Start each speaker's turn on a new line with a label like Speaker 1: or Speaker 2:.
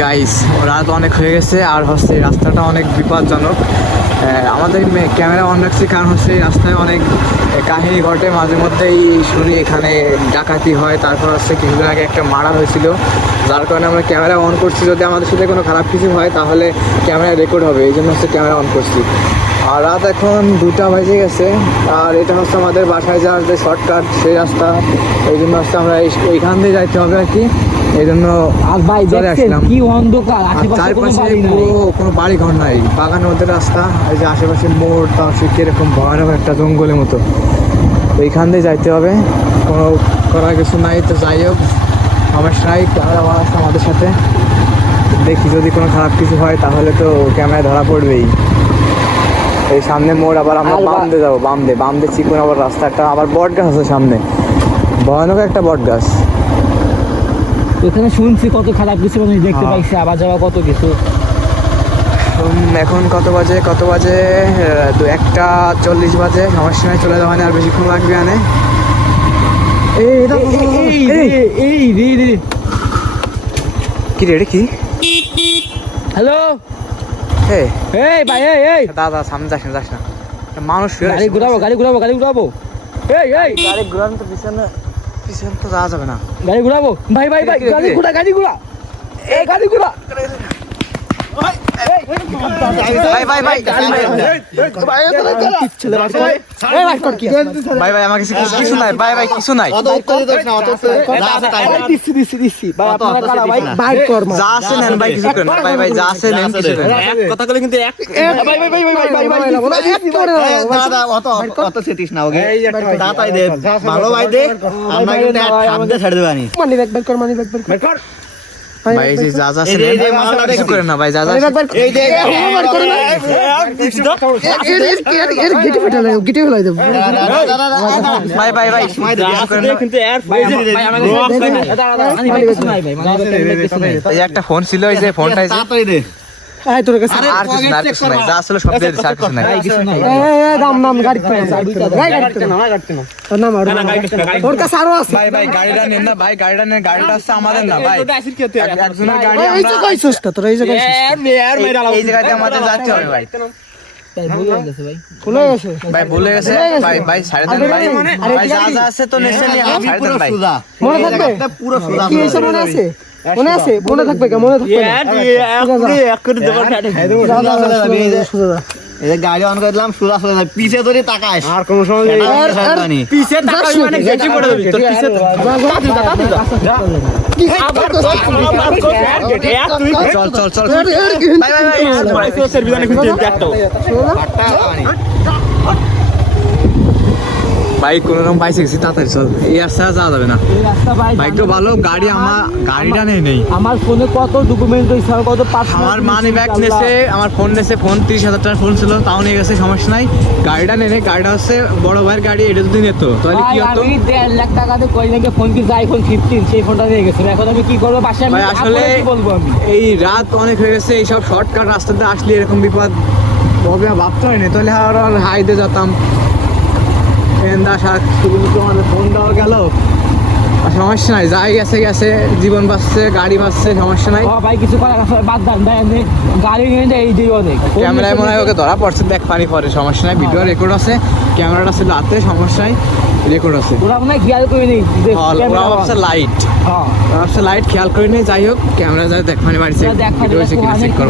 Speaker 1: Guys রাত অনেক হয়ে গেছে আর হচ্ছে রাস্তাটা অনেক বিপজ্জনক। আমাদের ক্যামেরা অন রাখছি কারণ হচ্ছে রাস্তায় অনেক কাহিনী ঘটে। মাঝে মধ্যেই শুনি এখানে ডাকাতি হয় তারপর হচ্ছে কিছুদিন আগে একটা মারা হয়েছিল। যার কারণে আমরা ক্যামেরা অন করছি। যদি আমাদের সাথে কোনো খারাপ কিছু হয় তাহলে ক্যামেরা রেকর্ড হবে। এই জন্য হচ্ছে ক্যামেরা অন করছি। আর রাত এখন দুটা বেজে গেছে। আর এটা হচ্ছে আমাদের বাসায় যাওয়ার যে শর্টকাট সেই রাস্তা। এই জন্য হচ্ছে আমরা এইখান দিয়ে যাইতে হবে আর কি। এই জন্য
Speaker 2: আর ভাই
Speaker 1: আসলাম।
Speaker 2: কি অন্ধকার কোনো
Speaker 1: চারপাশে
Speaker 2: বাড়ি
Speaker 1: কোনো বাড়ি ঘর নাই। বাগানের মধ্যে রাস্তা এই যে আশেপাশে মোড় তার সে কীরকম ভয়ানক একটা জঙ্গলের মতো। এইখান দিয়ে যাইতে হবে। কোনো করার কিছু নাই তো যাই হোক। আমার নাই ক্যামেরা মারা আছে আমাদের সাথে। দেখি যদি কোনো খারাপ কিছু হয় তাহলে তো ক্যামেরায় ধরা পড়বেই। এই সামনে মোড় আবার আমরা বাম দিয়ে যাব বাম দিয়ে। বাম দিয়ে চিকুন আবার রাস্তাটা আবার বট গাছ আছে সামনে। ভয়ানক একটা বট গাছ।
Speaker 2: ওখানে শুনছি কত খারাপ কিছু মানুষ দেখতে
Speaker 1: হ্যাঁ।
Speaker 2: পাইছে আবার যাওয়া কত কিছু।
Speaker 1: এখন কত বাজে কত বাজে? দু একটা চল্লিশ বাজে। সমস্যা নাই চলে যাওয়া আর বেশিক্ষণ লাগবে আনে কি রে এটা কি?
Speaker 2: হ্যালো?
Speaker 1: এই
Speaker 2: ভাই এই এই।
Speaker 1: দাদা সামনে যাস না যাস না। মানুষ
Speaker 2: গাড়ি ঘুরাবো গাড়ি ঘুরাবো গাড়ি ঘুরাবো। এই এই।
Speaker 1: গাড়ি ঘুরানো তো পিছনে পিছনে তো যাওয়া যাবে না।
Speaker 2: গাড়ি ঘুরাবো। ভাই ভাই ভাই? গাড়ি ঘুরা গাড়ি ঘুরা। এই গাড়ি ঘুরা।
Speaker 1: ভাই ভাই ভাই ভাই ভাই আমার কাছে কিছু- কিছু নাই। ভাই ভাই কিছু নাই। যা আছে নেন ভাই কিছু করেন। ভাই ভাই যা আছে নেন কিছু করেন।
Speaker 3: কথা বলে কিন্তু এক
Speaker 2: ভাই ভাই ভাই ভাই ভাই ভাই ভাই
Speaker 3: দাদা অত অত সেটিস না। ওকে দাতাই দে ভালো ভাই দে আমরা কিন্তু ছেড়ে দেবানি
Speaker 2: মানি ব্যাগ ব্যাগ কর মানি ব্যাগ ব্যাগ কর।
Speaker 1: ভাই এই যে যা যা আছে কিছু। না ভাই যা যা
Speaker 3: এই যে
Speaker 2: মানি ভাই মানি
Speaker 1: একটা ফোন ছিল এই যে ফোনটা এই যে
Speaker 3: তাড়াতাড়ি দে
Speaker 1: আর কিছু না কিছু নাই যা আসলে সব দিয়ে দিছে আর কিছু নাই।
Speaker 2: ভাই কিছু নাই
Speaker 1: ভাই ভাই গাড়িটা নেন না ভাই গাড়িটা নেন গাড়িটা হচ্ছে আমাদের না ভাই। একজনের গাড়ি আমরা এই- এই জায়গাতে আমাদের যাচ্ছে হবে ভাই।
Speaker 2: ভাই ভুল গেছে ভাই।
Speaker 1: ভাই ভুলে গেছে। ভাই ভাই ছাড়ে দেন ভাই। ভাই যা যা আছে তো নেছেন
Speaker 3: আমি
Speaker 1: ছাড়ে দেন ভাই।
Speaker 4: মনে থাকবে?
Speaker 3: পুরো সুদা
Speaker 4: কি এসব মনে আছে? মনে আছে মনে থাকবে কে মনে থাকবে
Speaker 3: গাড়ি অন করে দিলাম চলে যাবে পিছে ধরে তাকাস আর কোন সময় পিছে তাকাবি মানে গেটে পড়ে যাবি তোর পিছে
Speaker 1: চল চল চল ভাই ভাই ভাই ভাই কোন রকম পাইছে গেছি তাড়াতাড়ি চল। এই রাস্তা যাওয়া যাবে না।
Speaker 2: ভাই
Speaker 1: ভাগ্য ভালো গাড়ি আমার গাড়িটা নেই নেই।
Speaker 2: আমার ফোনে কত ডকুমেন্ট আর কত
Speaker 1: আমার মানি ব্যাগ নেছে আমার ফোন নেছে ফোন তিরিশ হাজার টাকার ফোন ছিল তাও নিয়ে গেছে সমস্যা নাই। গাড়িটা নেই নেই গাড়িটা হচ্ছে বড় ভাইয়ের গাড়ি এটা যদি নিত তাহলে কি হতো?
Speaker 2: আমি দেড় লাখ টাকা দিয়ে কই নাকি ফোন কিনছি আইফোন ফিফটিন সেই ফোনটা নিয়ে গেছে এখন আমি কি করব বাসায় আমি
Speaker 1: আসলে
Speaker 2: বলব আমি?
Speaker 1: এই রাত অনেক হয়ে গেছে এইসব শর্টকাট রাস্তাতে আসলে এরকম বিপদ হবে ভাবতে হয়নি তাহলে আর হাইতে যেতাম। এন্দা শাক শুধুমাত্র ফোন দেওয়া গেল। সমস্যা নাই যাই গেছে গেছে জীবন বাঁচছে গাড়ি বাঁচছে সমস্যা নাই।
Speaker 2: ভাই কিছু করার বাদ দান ভাই গাড়ি নিয়ে এই দিই অনেক
Speaker 1: ক্যামেরায় মনে হয় ওকে ধরা পড়ছে দেখ পানি পরে সমস্যা নাই ভিডিও রেকর্ড আছে ক্যামেরাটা ছিল হাতে সমস্যা নাই রেকর্ড আছে।
Speaker 2: ওরা মনে হয় খেয়াল করে নেই যে
Speaker 1: ওরা লাইট
Speaker 2: হ্যাঁ।
Speaker 1: হচ্ছে লাইট খেয়াল করে নেই যাই হোক ক্যামেরা যায় দেখ পানি মারছে ভিডিও হয়েছে কিনা চেক করো।